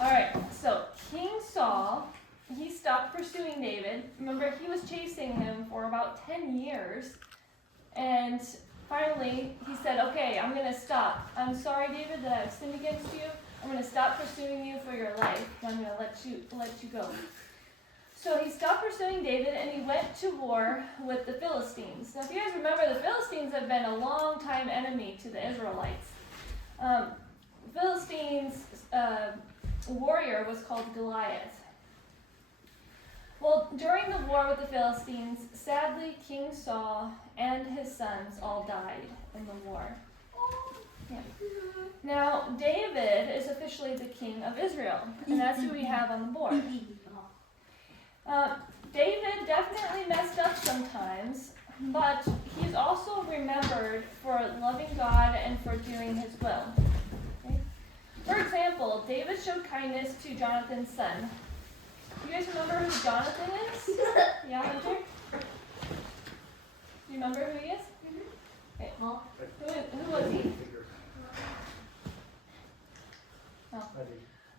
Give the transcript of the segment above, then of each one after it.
Alright, so King Saul, he stopped pursuing David. Remember, he was chasing him for about 10 years. And finally, he said, okay, I'm going to stop. I'm sorry, David, that I've sinned against you. I'm going to stop pursuing you for your life. And I'm going to let you go. So he stopped pursuing David, and he went to war with the Philistines. Now, if you guys remember, the Philistines have been a long-time enemy to the Israelites. Philistines' warrior was called Goliath. Well, during the war with the Philistines, sadly, King Saul and his sons all died in the war. Yeah. Now, David is officially the king of Israel, and that's who we have on the board. David definitely messed up sometimes, but he's also remembered for loving God and for doing his will. Okay? For example, David showed kindness to Jonathan's son. You guys remember who Jonathan is? Yeah, Hunter? You remember who he is? Okay. Who was he? Oh.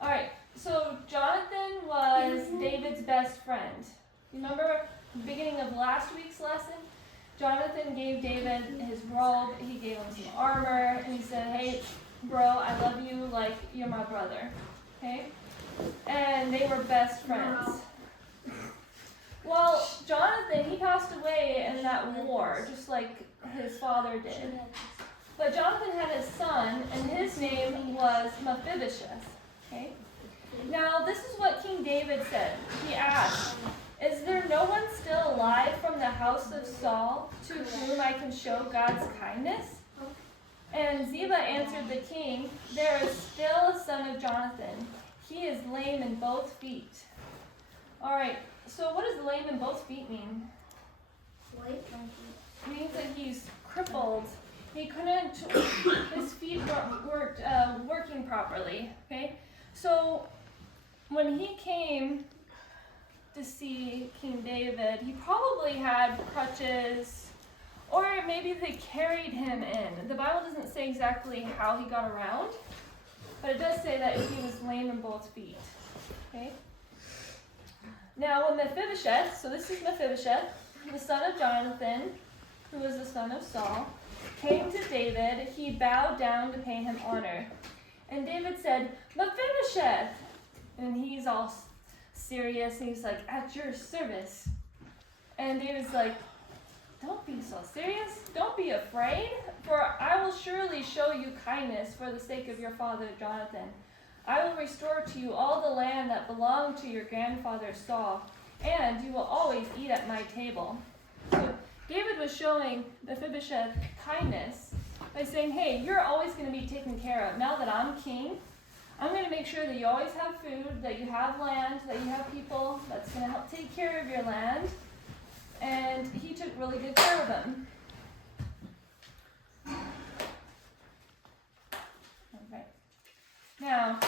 Alright, so Jonathan was David's best friend. You remember the beginning of last week's lesson? Jonathan gave David his robe, he gave him some armor, and he said, hey, bro, I love you like you're my brother. Okay? And they were best friends. Well, Jonathan, he passed away in that war, just like his father did. But Jonathan had a son, and his name was Mephibosheth. Okay? Now, this is what King David said. He asked, is there no one still alive from the house of Saul to whom I can show God's kindness? And Ziba answered the king, there is still a son of Jonathan. He is lame in both feet. All right, so what does lame in both feet mean? It means that he's crippled. He couldn't, his feet weren't working properly, okay? So when he came to see King David, he probably had crutches, or maybe they carried him in. The Bible doesn't say exactly how he got around, but it does say that he was lame in both feet, okay? Now when Mephibosheth, so this is Mephibosheth, the son of Jonathan, who was the son of Saul, came to David, he bowed down to pay him honor. And David said, Mephibosheth! And he's all serious, and he's like, at your service. And David's like, don't be so serious. Don't be afraid, for I will surely show you kindness for the sake of your father Jonathan. I will restore to you all the land that belonged to your grandfather Saul, and you will always eat at my table. So David was showing Mephibosheth kindness by saying, hey, you're always going to be taken care of. Now that I'm king, I'm going to make sure that you always have food, that you have land, that you have people that's going to help take care of your land. And he took really good care of him. Okay. Now,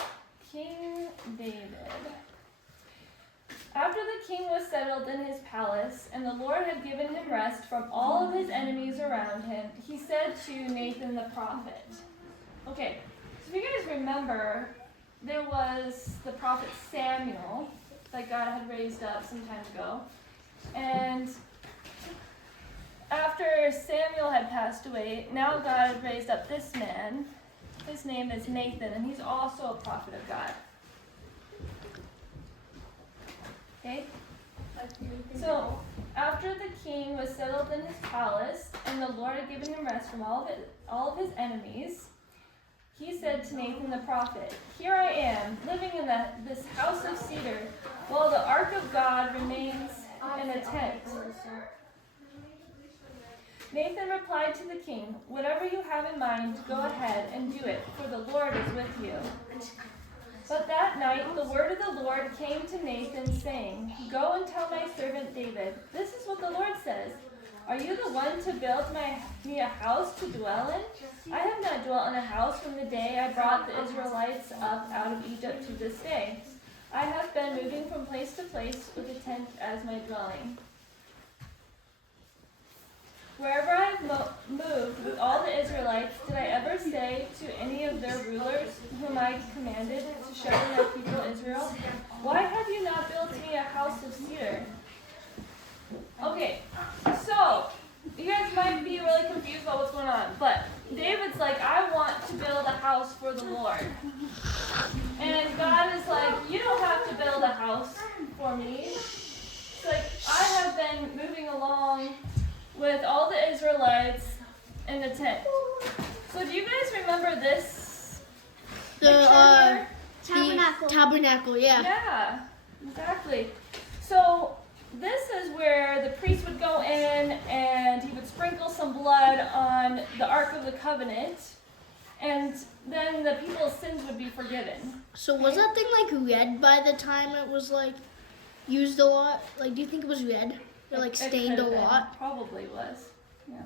King David. After the king was settled in his palace, and the Lord had given him rest from all of his enemies around him, he said to Nathan the prophet. Okay, so if you guys remember, there was the prophet Samuel that God had raised up some time ago. And after Samuel had passed away, now God had raised up this man. His name is Nathan, and he's also a prophet of God. Okay? So, after the king was settled in his palace, and the Lord had given him rest from all of his enemies, he said to Nathan the prophet, here I am, living in this house of cedar, while the ark of God remains in a tent. Nathan replied to the king, whatever you have in mind, go ahead and do it, for the Lord is with you. But that night the word of the Lord came to Nathan, saying, go and tell my servant David, this is what the Lord says. Are you the one to build me a house to dwell in? I have not dwelt in a house from the day I brought the Israelites up out of Egypt to this day. I have been moving from place to place with a tent as my dwelling. Wherever I have moved with all the Israelites, did I ever say to any of their rulers, whom I commanded to shepherd my people Israel, why have you not built me a house of cedar? Okay, so you guys might be really confused about what's going on, but David's like, I want to build a house for the Lord. And God is like, you don't have to build a house for me. It's like, I have been moving along with all the Israelites in the tent. So do you guys remember this picture here? Tabernacle, yeah. Yeah, exactly. So this is where the priest would go in and he would sprinkle some blood on the Ark of the Covenant, and then the people's sins would be forgiven. So was that thing like red by the time it was like used a lot? Like, do you think it was red? Or like stained a lot? Probably was. Yeah.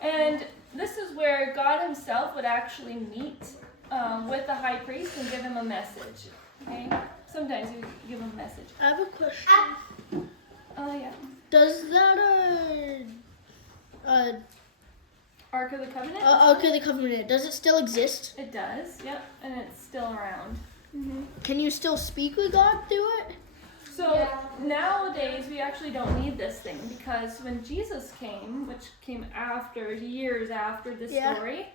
And this is where God himself would actually meet with the high priest and give him a message. Okay? Sometimes you give him a message. I have a question. Yeah. Does that Ark of the Covenant? Ark of the Covenant, does it still exist? It does, yep, and it's still around. Mm-hmm. Can you still speak with God through it? So nowadays we actually don't need this thing, because when Jesus came, which came years after this story,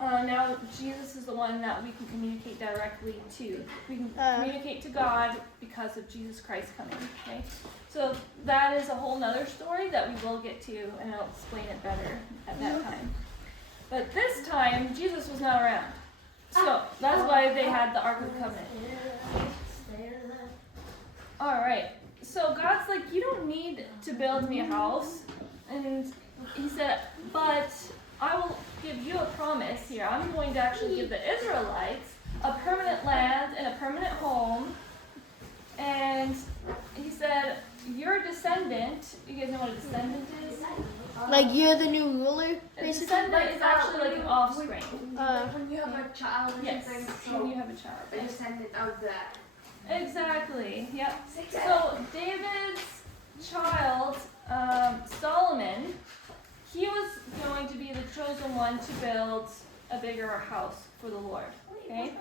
now Jesus is the one that we can communicate directly to. We can communicate to God because of Jesus Christ coming. Okay, so that is a whole nother story that we will get to, and I'll explain it better at that time. But this time Jesus was not around, so that's why they had the Ark of the Covenant. All right, so God's like, you don't need to build me a house, and he said, but I will give you a promise here. I'm going to actually give the Israelites a permanent land and a permanent home. And he said, your descendant, you guys know what a descendant is? Like you're the new ruler, A basically? descendant is actually like an offspring. When you have a child or Yes, something, when you have a child. a descendant of that. Exactly, yep. So David's child, Solomon, he was going to be the chosen one to build a bigger house for the Lord, okay?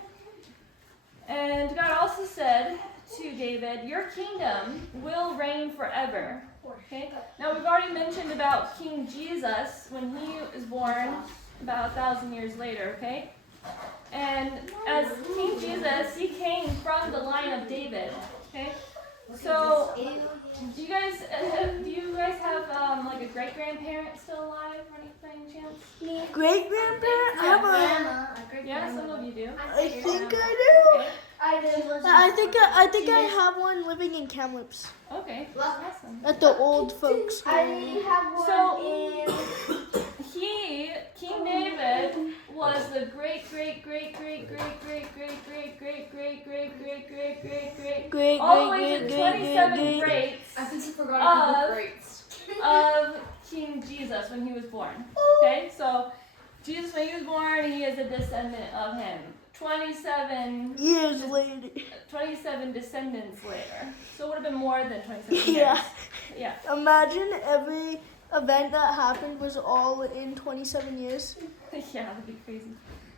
And God also said to David, your kingdom will reign forever, okay? Now we've already mentioned about King Jesus when he was born about 1,000 years later, okay? And as King Jesus, he came from the line of David, okay? So, do you guys have like a great grandparent still alive or anything, chance? Great grandparent? Yeah, some of you do. I think I do. Okay. I think I have one living in Kamloops. Okay. Awesome. At the old folks' home. I have one King David was the great all the way to 27 greats I think you forgot about greats. of King Jesus when he was born. Okay, so Jesus when he was born, he is a descendant of him. 27 years later. 27 descendants later. So it would have been more than 27 years. Yeah. Imagine every event that happened was all in 27 years. Yeah, that'd be crazy.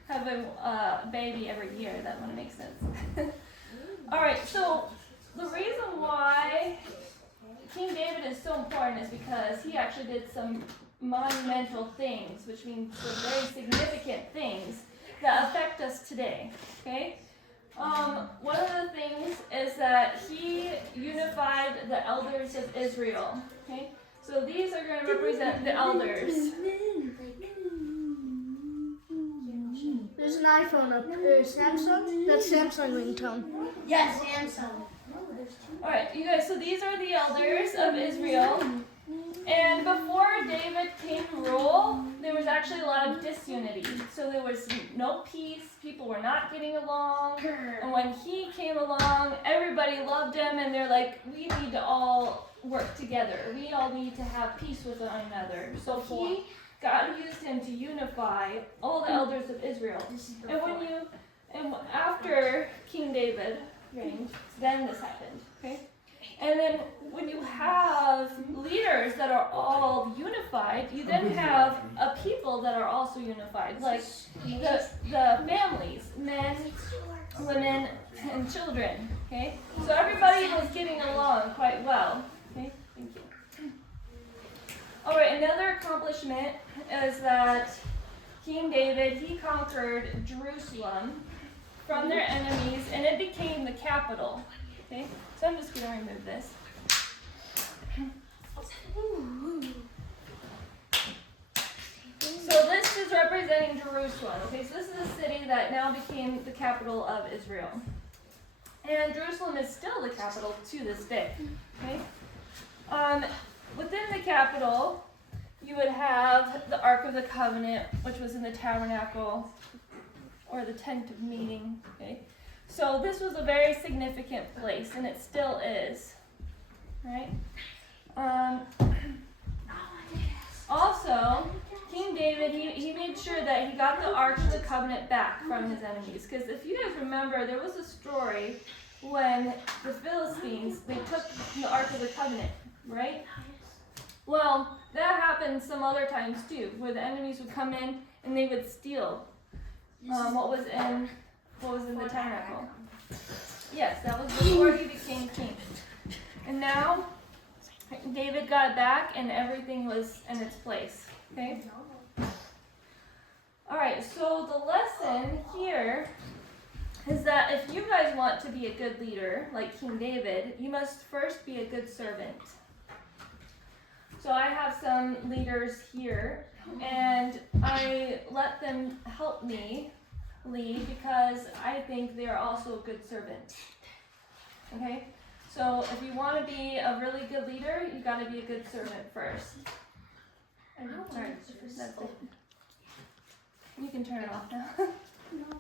Have a baby every year, that wouldn't make sense. Alright, so the reason why King David is so important is because he actually did some monumental things, which means some very significant things that affect us today. Okay? One of the things is that he unified the elders of Israel. Okay? So these are going to represent the elders. There's an iPhone up there. Samsung? That's Samsung ringtone. Yes, Samsung. Alright, you guys, so these are the elders of Israel. And before David came to rule, there was actually a lot of disunity. So there was no peace, people were not getting along. And when he came along, everybody loved him, and they're like, we need to all work together. We all need to have peace with one another. So God used him to unify all the elders of Israel. And after King David reigned, then this happened, okay? And then when you have leaders that are all unified, you then have a people that are also unified, like the families, men, women, and children. Okay, so everybody was getting along quite well. Okay, thank you. All right, another accomplishment is that King David, he conquered Jerusalem from their enemies, and it became the capital. Okay, so I'm just going to remove this. So this is representing Jerusalem. Okay, so this is a city that now became the capital of Israel. And Jerusalem is still the capital to this day. Okay? Within the capital, you would have the Ark of the Covenant, which was in the tabernacle, or the tent of meeting. Okay? So this was a very significant place, and it still is. Right? Also, King David, he made sure that he got the Ark of the Covenant back from his enemies. Because if you guys remember, there was a story when the Philistines, they took the Ark of the Covenant, right? Well, that happened some other times too, where the enemies would come in and they would steal what was in the tabernacle. Yes, that was before he became king. And now, David got it back and everything was in its place. Okay? Alright, so the lesson here is that if you guys want to be a good leader, like King David, you must first be a good servant. So I have some leaders here, and I let them help me lead because I think they are also a good servant. Okay? So if you want to be a really good leader, you got to be a good servant first. Sorry, that's it. You can turn it off now.